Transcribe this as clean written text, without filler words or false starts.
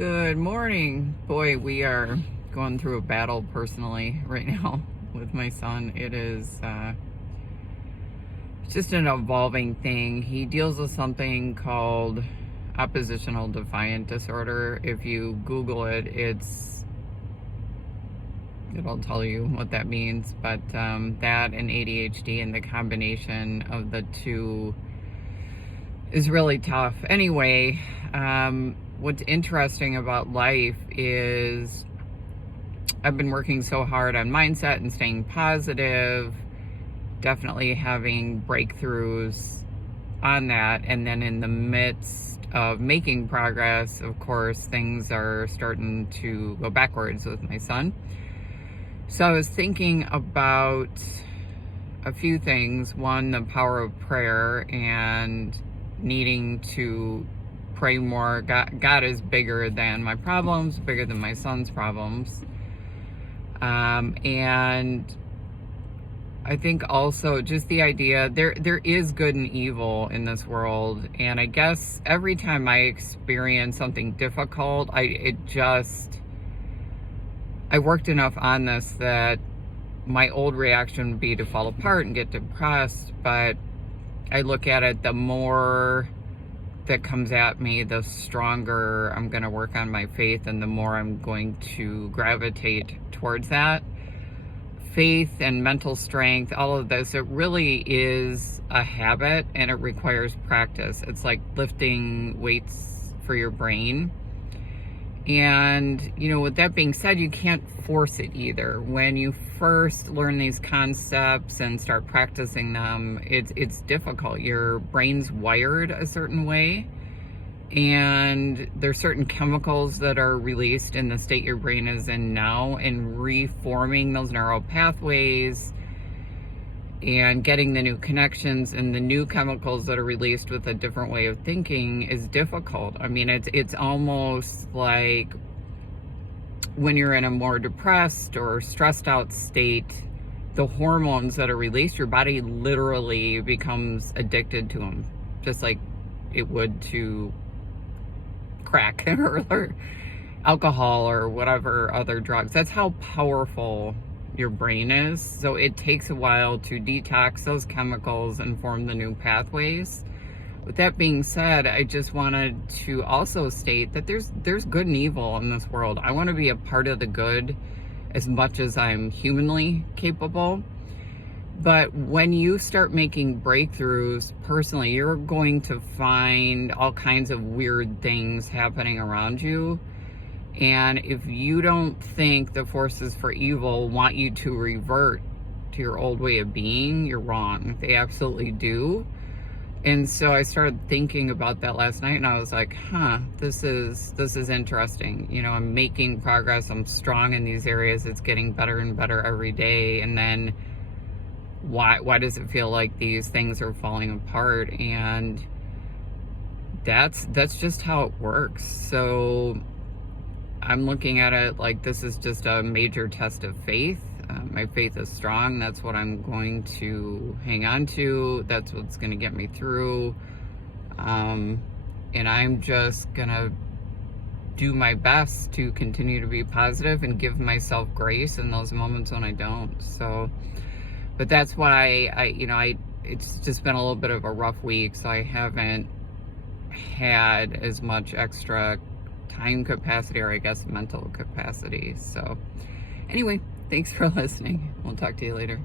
Good morning. Boy, we are going through a battle personally right now with my son. It is just an evolving thing. He deals with something called oppositional defiant disorder. If you Google it, it'll tell you what that means. But that and ADHD and the combination of the two is really tough. Anyway, what's interesting about life is I've been working so hard on mindset and staying positive, definitely having breakthroughs on that. And then in the midst of making progress, of course, things are starting to go backwards with my son. So I was thinking about a few things. One, the power of prayer and needing to pray more. God is bigger than my problems, bigger than my son's problems. And I think also just the idea there is good and evil in this world. And I guess every time I experience something difficult, I worked enough on this that my old reaction would be to fall apart and get depressed. But I look at it, the more that comes at me, the stronger I'm going to work on my faith, and the more I'm going to gravitate towards that. Faith and mental strength, all of this, it really is a habit and it requires practice. It's like lifting weights for your brain. And, with that being said, you can't force it either. When you first learn these concepts and start practicing them, it's difficult. Your brain's wired a certain way, and there's certain chemicals that are released in the state your brain is in now, and reforming those neural pathways and getting the new connections and the new chemicals that are released with a different way of thinking is difficult. I mean, it's almost like when you're in a more depressed or stressed out state, the hormones that are released, your body literally becomes addicted to them, just like it would to crack or alcohol or whatever other drugs. That's how powerful your brain is. So it takes a while to detox those chemicals and form the new pathways. With that being said, I just wanted to also state that there's good and evil in this world. I want to be a part of the good as much as I'm humanly capable. But when you start making breakthroughs personally, you're going to find all kinds of weird things happening around you. And if you don't think the forces for evil want you to revert to your old way of being, you're wrong. They absolutely do. And so I started thinking about that last night, and I was like, this is interesting. I'm making progress. I'm strong in these areas. It's getting better and better every day. And then why does it feel like these things are falling apart? And that's just how it works. So I'm looking at it like this is just a major test of faith. My faith is strong. That's what I'm going to hang on to. That's what's going to get me through. And I'm just going to do my best to continue to be positive and give myself grace in those moments when I don't. So, but that's why it's just been a little bit of a rough week. So I haven't had as much extra time capacity, or I guess mental capacity. So anyway, thanks for listening. We'll talk to you later.